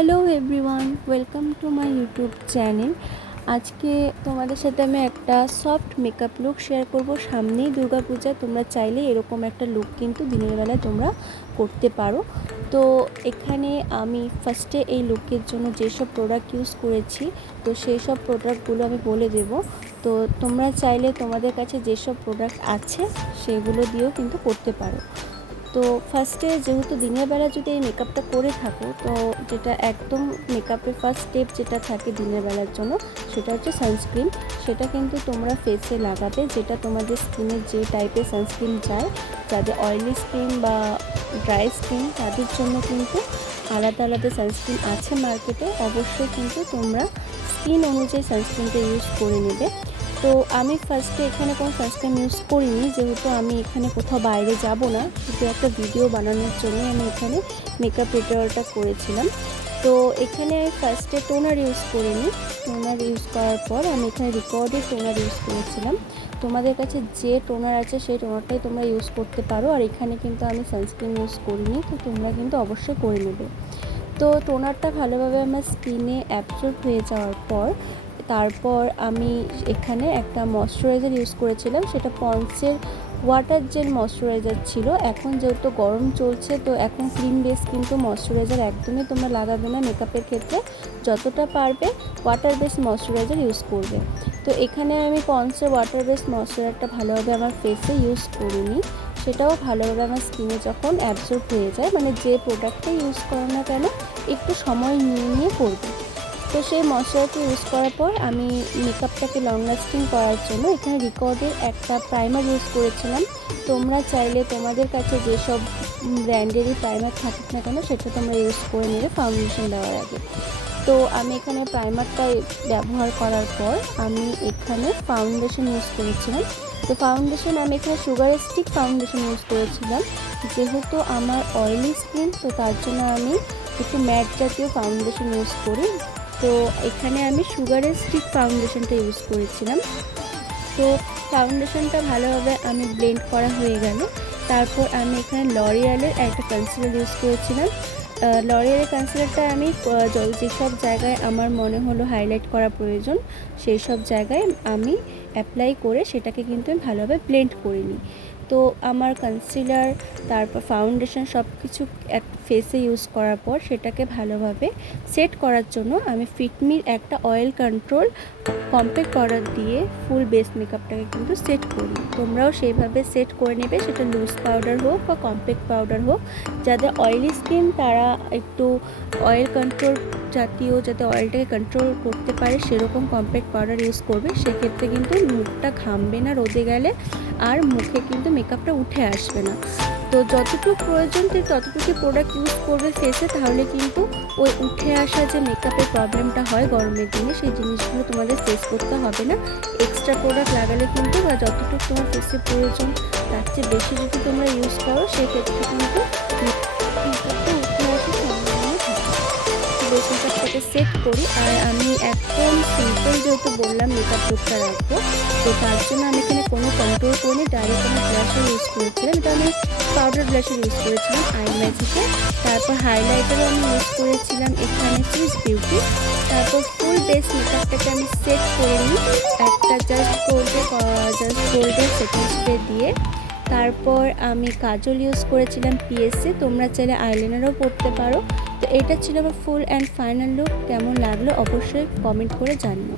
Hello everyone, welcome to my YouTube channel. আজকে তোমাদের সাথে আমি একটা সফট মেকআপ লুক শেয়ার করব। সামনেই দুর্গাপূজা, তোমরা চাইলে এরকম একটা লুক কিন্তু দিনের বেলায় তোমরা করতে পারো। তো এখানে আমি ফার্স্টে এই লুকের জন্য যেসব প্রোডাক্ট ইউজ করেছি, তো সেই সব প্রোডাক্টগুলো আমি বলে দেব। তো তোমরা চাইলে তোমাদের কাছে যেসব প্রোডাক্ট আছে সেগুলো দিয়েও কিন্তু করতে পারো। তো ফার্স্টে যেহেতু দিনের বেলা যদি এই মেকআপটা করে থাকো, তো যেটা একদম মেকআপের ফার্স্ট স্টেপ যেটা থাকে দিনের বেলার জন্য, সেটা হচ্ছে সানস্ক্রিন। সেটা কিন্তু তোমরা ফেসে লাগাবে, যেটা তোমাদের স্কিনের যে টাইপের সানস্ক্রিন চায়। যাদের অয়েলি স্কিন বা ড্রাই স্কিন, তাদের জন্য কিন্তু আলাদা আলাদা সানস্ক্রিন আছে মার্কেটে। অবশ্যই কিন্তু তোমরা স্কিন অনুযায়ী সানস্ক্রিনটা ইউজ করে নেবে। তো আমি ফার্স্টে এখানে কোনো সানস্ক্রিন ইউজ করিনি, যেহেতু আমি এখানে কোথাও বাইরে যাব না, শুধু একটা ভিডিও বানানোর জন্য আমি এখানে মেকআপ টিউটোরিয়ালটা করেছিলাম। তো এখানে আমি ফার্স্টে টোনার ইউজ করিনি। টোনার ইউজ করার পর আমি এখানে রিকর্ডের টোনার ইউজ করেছিলাম। তোমাদের কাছে যে টোনার আছে সেই টোনারটাই তোমরা ইউজ করতে পারো। আর এখানে কিন্তু আমি সানস্ক্রিন ইউজ করিনি, তো তোমরা কিন্তু অবশ্যই করে নেবে। তো টোনারটা ভালোভাবে আমার স্কিনে অ্যাবজর্ব হয়ে যাওয়ার পর তারপর আমি এখানে একটা ময়শ্চারাইজার ইউজ করেছিলাম। সেটা পন্ডসের ওয়াটার জেল ময়শ্চারাইজার ছিল। এখন যেহেতু গরম চলছে, তো এখন ক্রিম বেস কিন্তু ময়শ্চারাইজার একদমই তোমরা লাগাবে না মেকআপের ক্ষেত্রে। যতটা পারবে ওয়াটার বেস ময়শ্চারাইজার ইউজ করবে। তো এখানে আমি পন্ডসের ওয়াটার বেস ময়শ্চারাইজারটা ভালোভাবে আমার ফেসে ইউজ করিনি। সেটাও ভালোভাবে আমার স্কিনে যখন অ্যাবজর্ব হয়ে যায়, মানে যে প্রোডাক্টটা ইউজ করো না কেন একটু সময় নিয়ে নিয়ে করবে। তো সেই ময়শ্চারাইজারটা ইউজ করার পর আমি মেকআপটাকে লং লাস্টিং করার জন্য এখানে রিকর্ডের একটা প্রাইমার ইউজ করেছিলাম। তোমরা চাইলে তোমাদের কাছে যেসব ব্র্যান্ডেরই প্রাইমার থাকুক না কেন সেটা তোমরা ইউজ করে নেবে ফাউন্ডেশন দেওয়ার আগে। তো আমি এখানে প্রাইমারটা ব্যবহার করার পর আমি এখানে ফাউন্ডেশন ইউজ করেছিলাম। তো ফাউন্ডেশন আমি এখানে সুগার স্টিক ফাউন্ডেশন ইউজ করেছিলাম। যেহেতু আমার অয়েলি স্কিন, তো তার জন্য আমি একটু ম্যাট জাতীয় ফাউন্ডেশন ইউজ করি। তো এখানে আমি সুগারের স্টিক ফাউন্ডেশনটা ইউজ করেছিলাম। তো ফাউন্ডেশনটা ভালোভাবে আমি ব্লেন্ড করা হয়ে গেল। তারপর আমি এখানে লরিয়ালের একটা কনসিলার ইউজ করেছিলাম। লরিয়ালের কনসিলারটা আমি যেসব জায়গায় আমার মনে হলো হাইলাইট করা প্রয়োজন, সেই সব জায়গায় আমি অ্যাপ্লাই করে সেটাকে কিন্তু আমি ভালোভাবে ব্লেন্ড করে নিই। তো আমার কনসিলার তারপর ফাউন্ডেশন সব কিছু এক ফেসে ইউজ করার পর সেটাকে ভালোভাবে সেট করার জন্য আমি ফিটমির একটা অয়েল কন্ট্রোল কম্প্যাক্ট পাউডার দিয়ে ফুল বেস মেকআপটাকে কিন্তু সেট করি। তোমরাও সেইভাবে সেট করে নেবে, সেটা লুজ পাউডার হোক বা কম্প্যাক্ট পাউডার হোক। যাদের অয়েলি স্কিন তারা একটু অয়েল কন্ট্রোল জাতীয়, যাতে অয়েলটাকে কন্ট্রোল করতে পারে সেরকম কম্প্যাক্ট পাউডার ইউজ করবে। সেক্ষেত্রে কিন্তু মুখটা ঘামবে না রোদে গেলে, আর মুখে কিন্তু মেকআপটা উঠে আসবে না। তো যতটুকু প্রয়োজন ঠিক ততটুকু প্রোডাক্ট ইউজ করবে ফেসে, তাহলে কিন্তু ওই উঠে আসা যে মেকআপের প্রবলেমটা হয় গরমের দিনে, সেই জিনিসগুলো তোমাদের ফেস করতে হবে না। এক্সট্রা প্রোডাক্ট লাগালে কিন্তু বা যতটুকু তোমার ফেসে প্রয়োজন তার চেয়ে বেশি যদি তোমরা ইউজ করো, সেক্ষেত্রে কিন্তু মেকআপটা উঠে আসার সম্ভাবনা থাকে। বেস মেকআপটাকে সেট করি। আর আমি একদম সিম্পল যেহেতু বললাম মেকআপ লুকটা রাখবো, তো তার জন্য আমি এখানে কোনো কন্ট্রোল করিনি, ডাইরেক্ট আমি ব্লাশার ইউজ করেছিলাম। এটা আমি পাউডার ব্লাশার ইউজ করেছিলাম আই ম্যাজিকে। তারপর হাইলাইটারও আমি ইউজ করেছিলাম এখানে সুইস বিউটি। তারপর ফুল বেস মেকআপটাকে আমি সেট করে নিই একটা জাস্ট গোল্ডের সেটিং স্প্রে দিয়ে। তারপর আমি কাজল ইউজ করেছিলাম পিএসএ, তোমরা চাইলে আইলাইনারও পরতে পারো। তো এটা ছিল আমার ফুল অ্যান্ড ফাইনাল লুক। কেমন লাগলো অবশ্যই কমেন্ট করে জানিও।